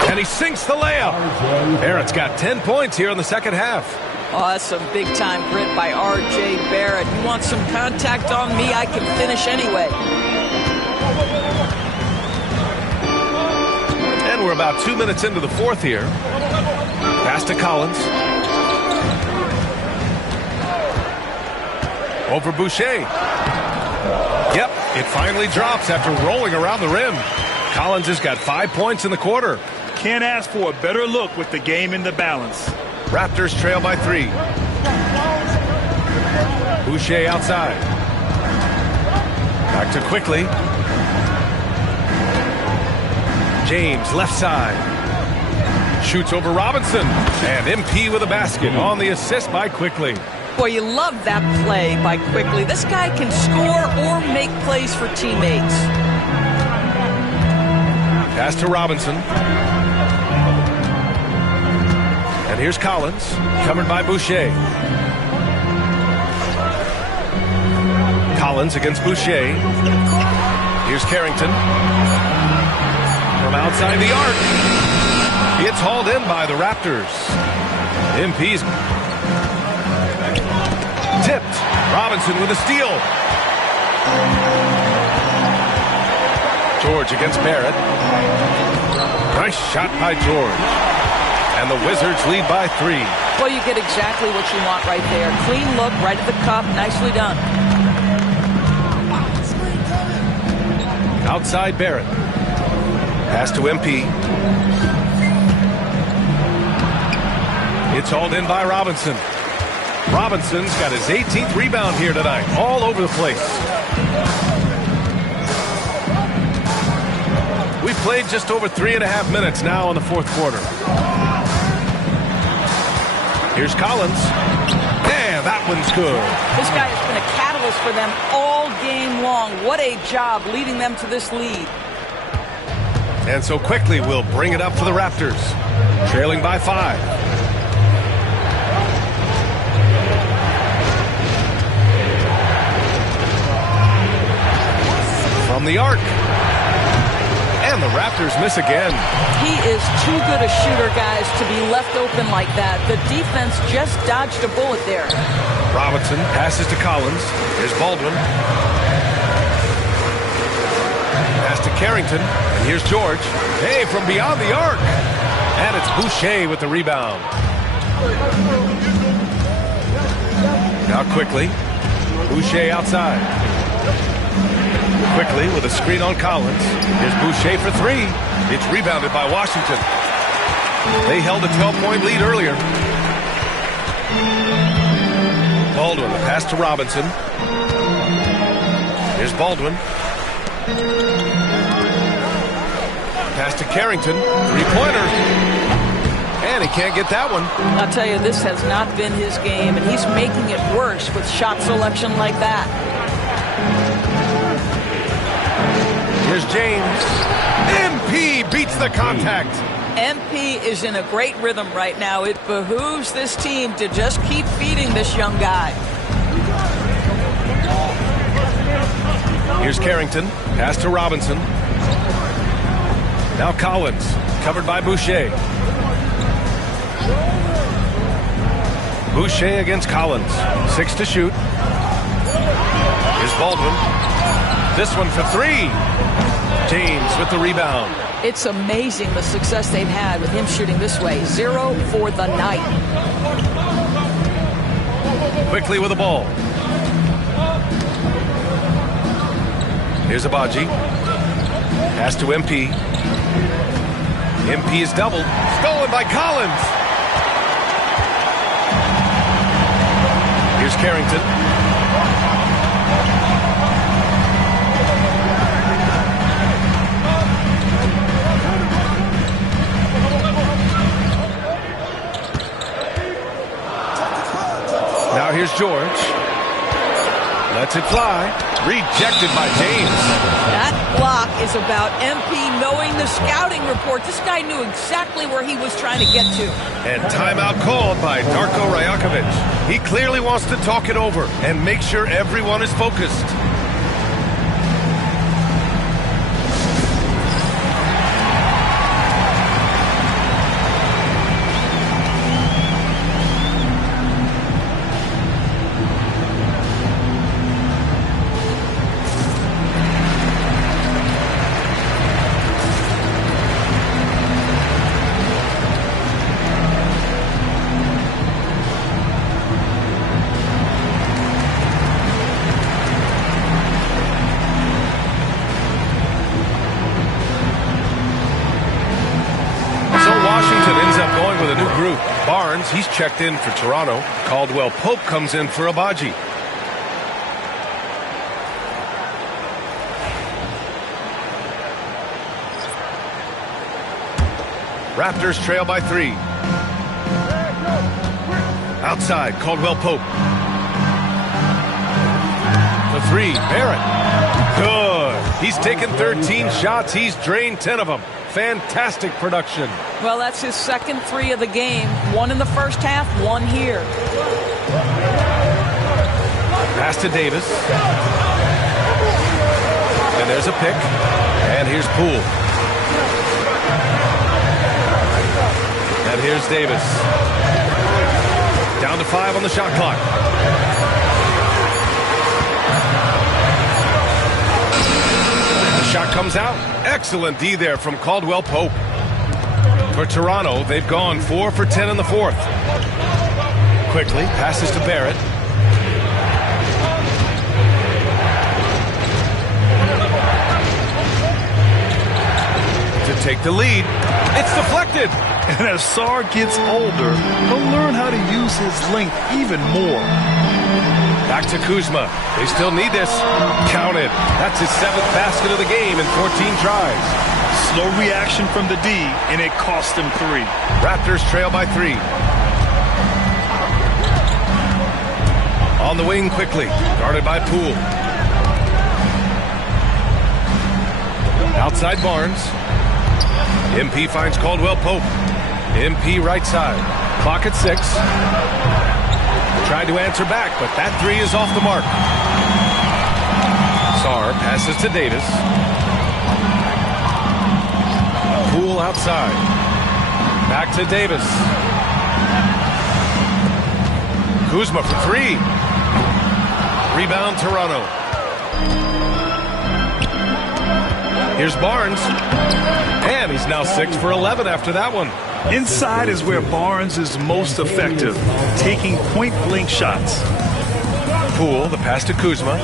And he sinks the layup. Barrett's got 10 points here in the second half. Oh, that's some big-time grit by R.J. Barrett. You want some contact on me, I can finish anyway. And we're about 2 minutes into the fourth here. Pass to Collins. Over Boucher. Yep, it finally drops after rolling around the rim. Collins has got 5 points in the quarter. Can't ask for a better look with the game in the balance. Raptors trail by 3. Boucher outside. Back to Quickly. James left side. Shoots over Robinson. And MP with a basket on the assist by Quickly. Boy, you love that play by Quickly. This guy can score or make plays for teammates. Pass to Robinson. And here's Collins, covered by Boucher. Collins against Boucher. Here's Carrington. From outside the arc. It's hauled in by the Raptors. MP's tipped. Robinson with a steal. George against Barrett. Nice shot by George. And the Wizards lead by 3. Well, you get exactly what you want right there. Clean look, right at the cup. Nicely done. Outside Barrett. Pass to MP. It's hauled in by Robinson. Robinson's got his 18th rebound here tonight. All over the place. We've played just over 3.5 minutes now in the fourth quarter. Here's Collins. And that one's good. This guy has been a catalyst for them all game long. What a job leading them to this lead. And so quickly we'll bring it up for the Raptors. Trailing by 5. From the arc. And the Raptors miss again. He is too good a shooter, guys, to be left open like that. The defense just dodged a bullet there. Robinson passes to Collins. Here's Baldwin. Pass to Carrington. And here's George. Hey, from beyond the arc. And it's Boucher with the rebound. Now quickly. Boucher outside. Quickly with a screen on Collins. Here's Boucher for 3. It's rebounded by Washington. They held a 12-point lead earlier. Baldwin, the pass to Robinson. Here's Baldwin. Pass to Carrington. 3-pointer. And he can't get that one. I'll tell you, this has not been his game, and he's making it worse with shot selection like that. Here's James. MP beats the contact. MP is in a great rhythm right now. It behooves this team to just keep feeding this young guy. Here's Carrington. Pass to Robinson. Now Collins. Covered by Boucher. Boucher against Collins. 6 to shoot. Here's Baldwin. This one for 3. James with the rebound. It's amazing the success they've had with him shooting this way. 0 for the night. Quickly with the ball. Here's Abaji. Pass to MP. MP is doubled. Stolen by Collins. Here's Carrington. Now here's George. Lets it fly. Rejected by James. That block is about MP knowing the scouting report. This guy knew exactly where he was trying to get to. And timeout called by Darko Rajakovic. He clearly wants to talk it over and make sure everyone is focused. Barnes, he's checked in for Toronto. Caldwell Pope comes in for Abaji. Raptors trail by 3. Outside, Caldwell Pope. For 3, Barrett. Good. He's taken 13 shots. He's drained 10 of them. Fantastic production. Well, that's his second 3 of the game. 1 in the first half, 1 here. Pass to Davis. And there's a pick. And here's Poole. And here's Davis. Down to 5 on the shot clock. The shot comes out. Excellent D there from Caldwell Pope. For Toronto, they've gone 4 for 10 in the fourth. Quickly, passes to Barrett. To take the lead. It's deflected. And as Sarr gets older, he'll learn how to use his length even more. Back to Kuzma. They still need this. Counted. That's his 7th basket of the game in 14 tries. Slow reaction from the D, and it cost him 3. Raptors trail by 3. On the wing quickly. Guarded by Poole. Outside Barnes. MP finds Caldwell Pope. MP right side. Clock at 6. Tried to answer back, but that 3 is off the mark. Sarr passes to Davis. Poole outside. Back to Davis. Kuzma for 3. Rebound Toronto. Here's Barnes. And he's now 6 for 11 after that one. Inside is where Barnes is most effective, taking point-blank shots. Poole, the pass to Kuzma.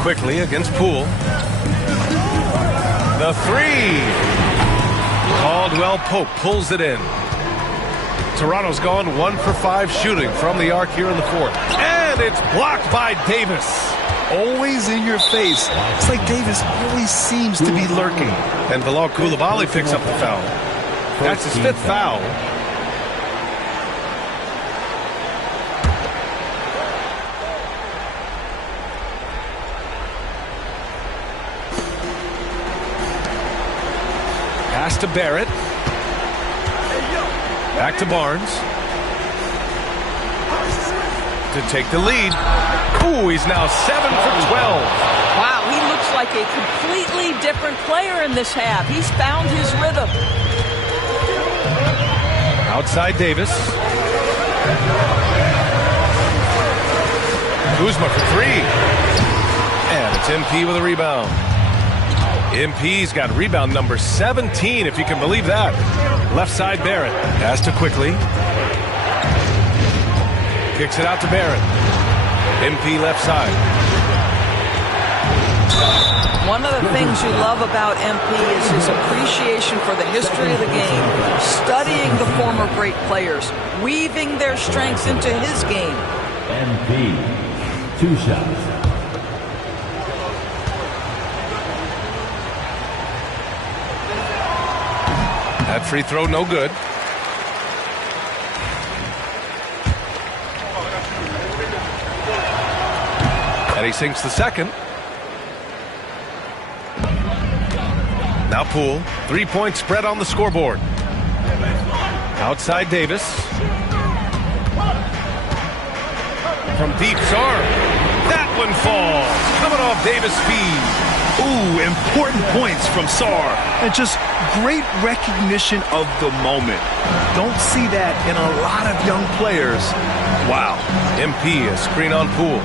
Quickly against Poole. The 3. Caldwell Pope pulls it in. Toronto's gone 1 for 5 shooting from the arc here in the fourth. And it's blocked by Davis. Always in your face. It's like Davis always seems to be lurking. And Bilal Coulibaly picks up the foul. That's his 5th foul. Pass to Barrett. Back to Barnes. To take the lead. Ooh, he's now 7 for 12. Wow, he looks like a completely different player in this half. He's found his rhythm. Outside Davis. Kuzma for 3. And it's MP with a rebound. MP's got rebound number 17, if you can believe that. Left side Barrett. Pass to Quickly. Kicks it out to Barrett. MP left side. One of the things you love about MP is his appreciation for the history of the game, studying the former great players, weaving their strengths into his game. MP, 2 shots. That free throw no good. And he sinks the second. Now Poole, 3-point spread on the scoreboard. Outside Davis. From deep, Sarr. That one falls. Coming off Davis' feed. Ooh, important points from Sarr. And just great recognition of the moment. Don't see that in a lot of young players. Wow. MP, a screen on Poole.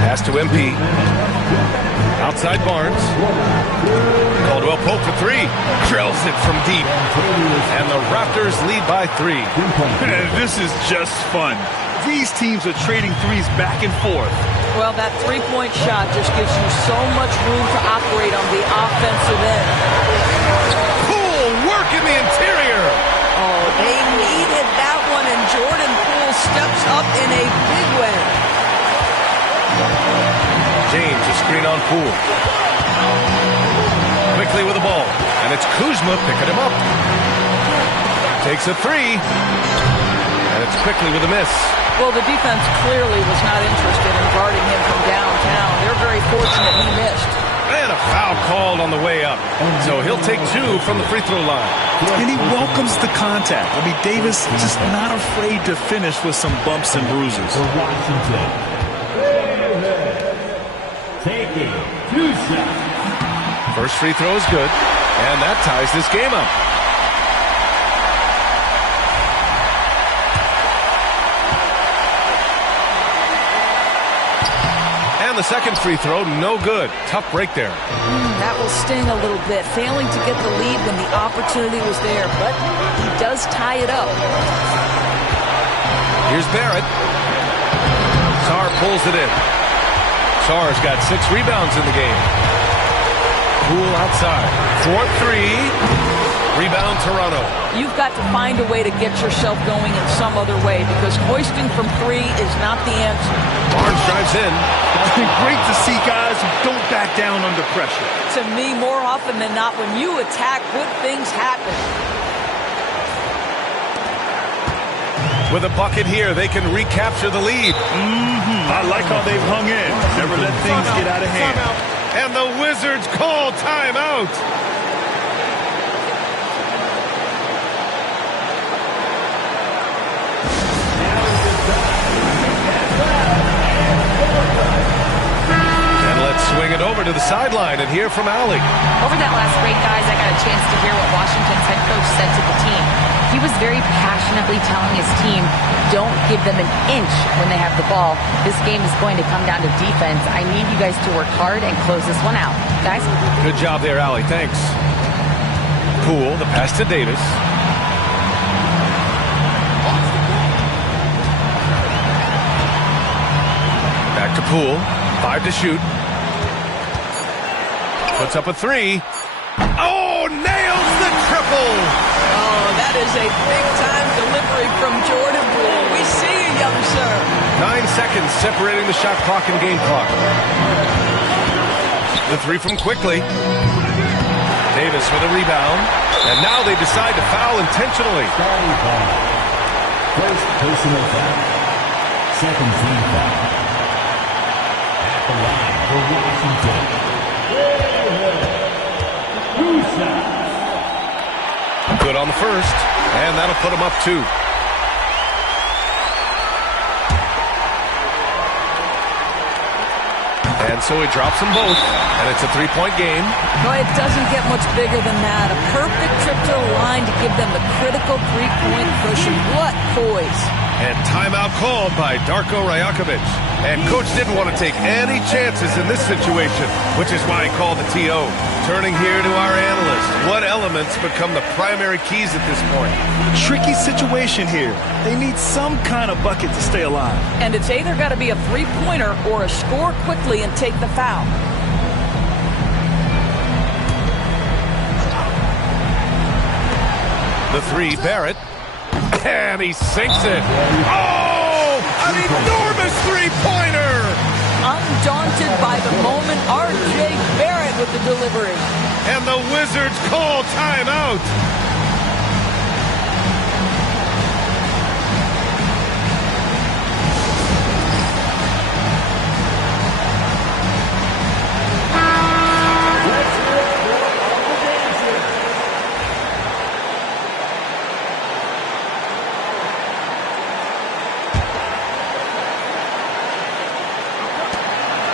Pass to MP. Outside Barnes. Caldwell Pope for 3. Drills it from deep. And the Raptors lead by 3. This is just fun. These teams are trading threes back and forth. Well, that 3-point shot just gives you so much room to operate on the offensive end. Poole work in the interior. Oh, they needed that one, and Jordan Poole steps up in a big way. James, a screen on Poole. Quickly with the ball. And it's Kuzma picking him up. Takes a 3. And it's Quickly with a miss. Well, the defense clearly was not interested in guarding him from downtown. They're very fortunate he missed. And a foul called on the way up. So he'll take 2 from the free throw line. And he welcomes the contact. I mean, Davis just not afraid to finish with some bumps and bruises. For Washington. Taking 2 shots. First free throw is good. And that ties this game up. And the second free throw, no good. Tough break there. That will sting a little bit, failing to get the lead when the opportunity was there, but he does tie it up. Here's Barrett. Sarr pulls it in. Sarr's got 6 rebounds in the game. Poole outside. 4-3. Rebound Toronto. You've got to find a way to get yourself going in some other way because hoisting from 3 is not the answer. Barnes drives in. It's been great to see guys who don't back down under pressure. To me, more often than not, when you attack, good things happen. With a bucket here, they can recapture the lead. I like how they've hung in. Never let things get out of hand. And the Wizards call timeout. And let's swing it over to the sideline and hear from Allie. Over that last break, guys, I got a chance to hear what Washington's head coach said to the team. He was very passionately telling his team, don't give them an inch when they have the ball. This game is going to come down to defense. I need you guys to work hard and close this one out. Guys? Good job there, Allie. Thanks. Poole, the pass to Davis. Back to Poole. 5 to shoot. Puts up a 3. Oh, nails the triple! Oh, that is a big-time delivery from Jordan Poole. We see you, young sir. 9 seconds separating the shot clock and game clock. The 3 from Quickly. Davis with a rebound. And now they decide to foul intentionally. First personal foul. Second team foul. At the line for Washington. Good on the first. And that'll put them up 2. And so he drops them both, and it's a 3-point game. No, it doesn't get much bigger than that. A perfect trip to the line to give them the critical 3-point cushion. What poise. And timeout called by Darko Rajakovic. And coach didn't want to take any chances in this situation, which is why he called the TO. Turning here to our analyst. What elements become the primary keys at this point? Tricky situation here. They need some kind of bucket to stay alive. And it's either got to be a 3-pointer or a score quickly and take the foul. The 3, Barrett. And he sinks it. Oh! An enormous 3-pointer! Undaunted by the moment, R.J. Barrett with the delivery. And the Wizards call timeout.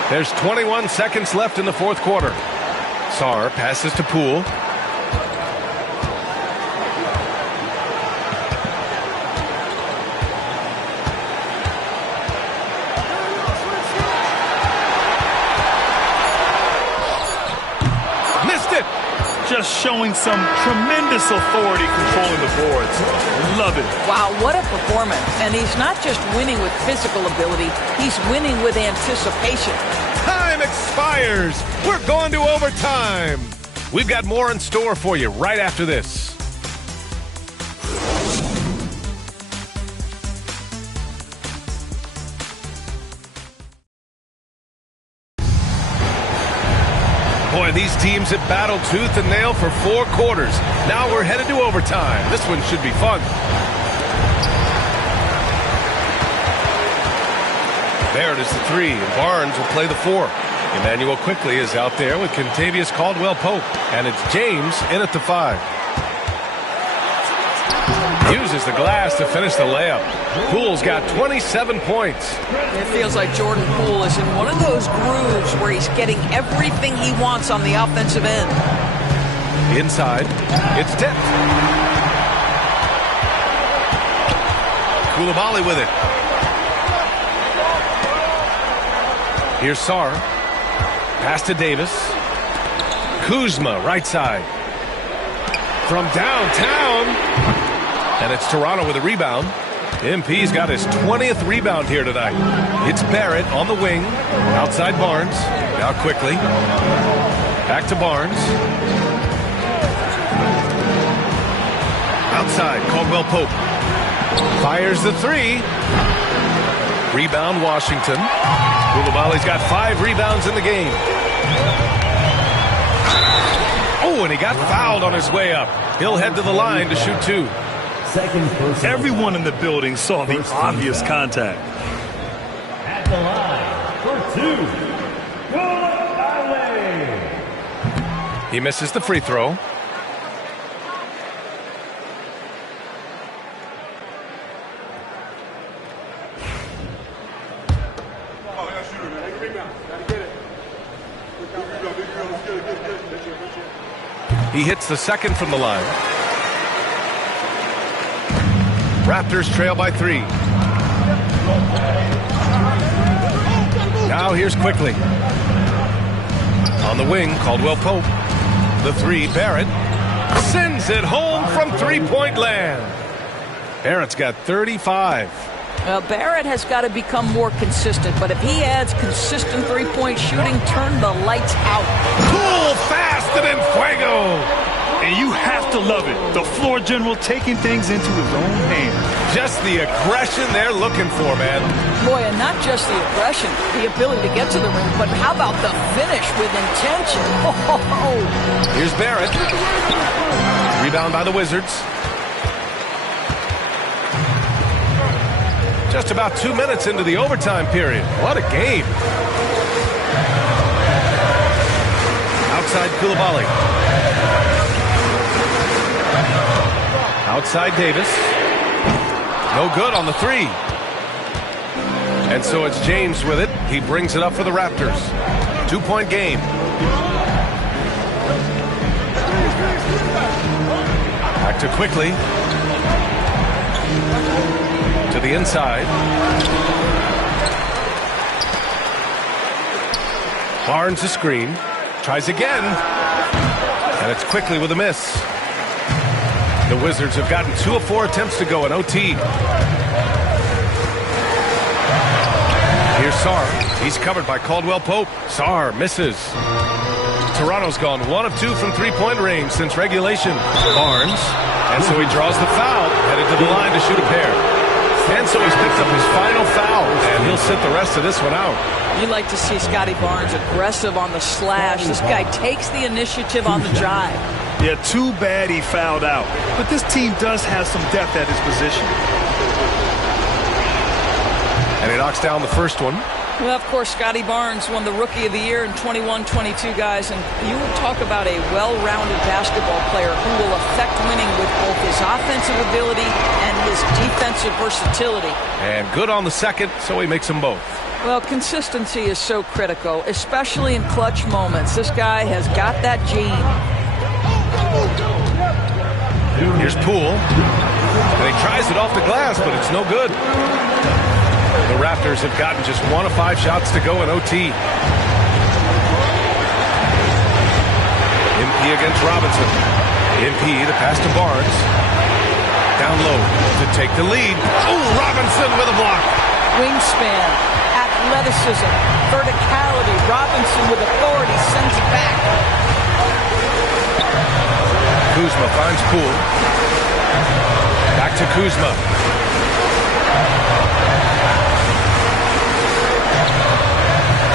There's 21 seconds left in the fourth quarter. Sarr passes to Poole. Missed it! Just showing some tremendous authority controlling the boards. Love it. Wow, what a performance. And he's not just winning with physical ability, he's winning with anticipation. Time expires. We're going to overtime. We've got more in store for you right after this. Boy, these teams have battled tooth and nail for 4 quarters. Now we're headed to overtime. This one should be fun. There it is, the 3. Barnes will play the 4. Emmanuel Quickly is out there with Kentavious Caldwell-Pope. And it's James in at the 5. Uses the glass to finish the layup. Poole's got 27 points. It feels like Jordan Poole is in one of those grooves where he's getting everything he wants on the offensive end. Inside, it's tipped. Coulibaly with it. Here's Sarr. Pass to Davis. Kuzma, right side. From downtown. And it's Toronto with a rebound. MP's got his 20th rebound here tonight. It's Barrett on the wing. Outside Barnes. Now quickly. Back to Barnes. Outside, Caldwell Pope. Fires the three. Rebound, Washington. Koulibaly's got 5 rebounds in the game. Oh, and he got fouled on his way up. He'll head to the line to shoot 2. Everyone in the building saw the obvious contact. At the line for 2, Koulibaly. He misses the free throw. He hits the second from the line. Raptors trail by 3. Now here's quickly. On the wing, Caldwell Pope. The 3, Barrett. Sends it home from three-point land. Barrett's got 35. Well, Barrett has got to become more consistent, but if he adds consistent three-point shooting, turn the lights out. Cool, fast, and in fuego. And you have to love it. The floor general taking things into his own hands. Just the aggression they're looking for, man. Boy, and not just the aggression, the ability to get to the rim, but how about the finish with intention? Oh. Here's Barrett. Rebound by the Wizards. Just about 2 minutes into the overtime period. What a game. Outside Koulibaly. Outside Davis. No good on the 3. And so it's James with it. He brings it up for the Raptors. 2-point game. Back to quickly. To the inside. Barnes a screen. Tries again. And it's quickly with a miss. The Wizards have gotten 2 of 4 attempts to go in OT. Here's Sarr. He's covered by Caldwell Pope. Sarr misses. Toronto's gone 1 of 2 from three-point range since regulation. Barnes. And so he draws the foul. Headed to the line to shoot a pair. And so he's picked up his final foul, and he'll sit the rest of this one out. You like to see Scotty Barnes aggressive on the slash. This guy takes the initiative on the drive. Yeah, too bad he fouled out. But this team does have some depth at his position. And he knocks down the first one. Well, of course, Scotty Barnes won the Rookie of the Year in 21-22, guys. And you will talk about a well-rounded basketball player who will affect winning with both his offensive ability and his defensive versatility. And good on the second, so he makes them both. Well, consistency is so critical, especially in clutch moments. This guy has got that gene. Here's Poole. And he tries it off the glass, but it's no good. The Raptors have gotten just 1 of 5 shots to go in OT. MP against Robinson. MP, the pass to Barnes. Down low to take the lead. Oh, Robinson with a block. Wingspan, athleticism, verticality. Robinson with authority sends it back. Kuzma finds Poole. Back to Kuzma.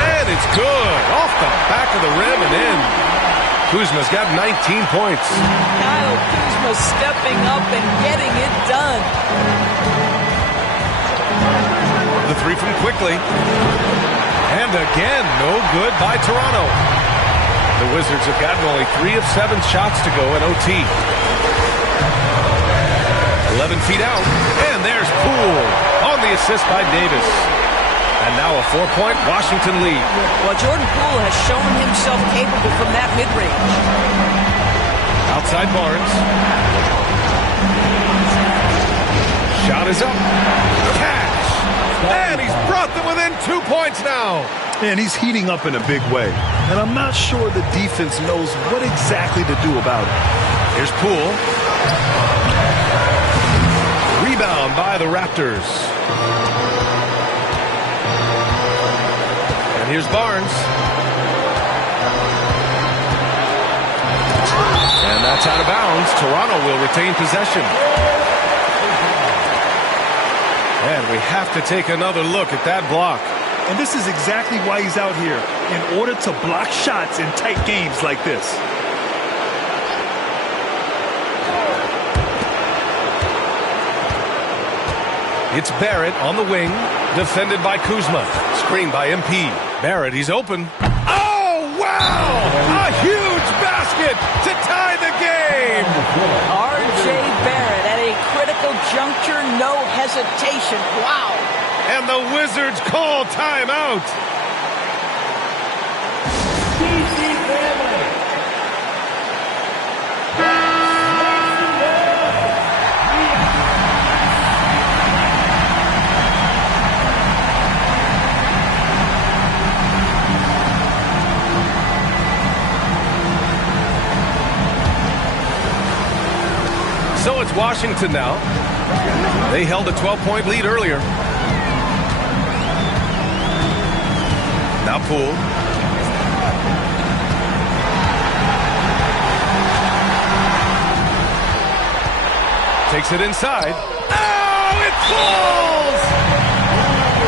And it's good. Off the back of the rim and in. Kuzma's got 19 points. Kyle Kuzma stepping up and getting it done. The 3 from quickly. And again, no good by Toronto. The Wizards have gotten only 3 of 7 shots to go in OT. 11 feet out. And there's Poole on the assist by Davis. And now a 4-point Washington lead. Well, Jordan Poole has shown himself capable from that mid-range. Outside Barnes. Shot is up. Cash. And he's brought them within 2 points now. And he's heating up in a big way. And I'm not sure the defense knows what exactly to do about it. Here's Poole. Rebound by the Raptors. And here's Barnes. And that's out of bounds. Toronto will retain possession. And we have to take another look at that block. And this is exactly why he's out here, in order to block shots in tight games like this. It's Barrett on the wing, defended by Kuzma. Screened by MP. Barrett, he's open. Oh, wow! A huge basket to tie the game! R.J. Barrett at a critical juncture, no hesitation. Wow! And the Wizards call timeout. So it's Washington now. They held a 12-point lead earlier. Now Poole. Takes it inside. Oh, it falls!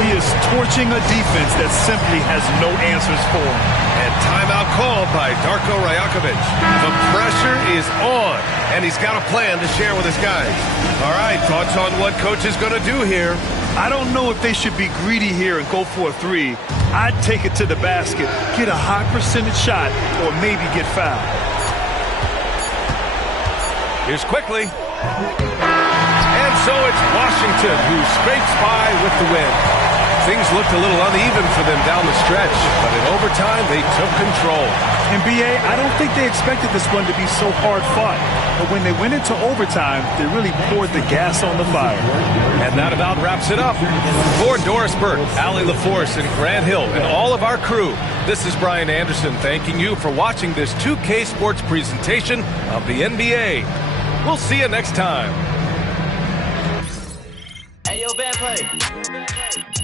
He is torching a defense that simply has no answers for him. And timeout called by Darko Rajakovic. The pressure is on, and he's got a plan to share with his guys. All right, thoughts on what coach is going to do here? I don't know if they should be greedy here and go for a three. I'd take it to the basket, get a high percentage shot, or maybe get fouled. Here's quickly. And so it's Washington who scrapes by with the win. Things looked a little uneven for them down the stretch, but in overtime they took control. And B.A., I don't think they expected this one to be so hard-fought. But when they went into overtime, they really poured the gas on the fire. And that about wraps it up. For Doris Burke, Allie LaForce, and Grant Hill, and all of our crew, this is Brian Anderson thanking you for watching this 2K Sports presentation of the NBA. We'll see you next time. Hey, yo, bad play.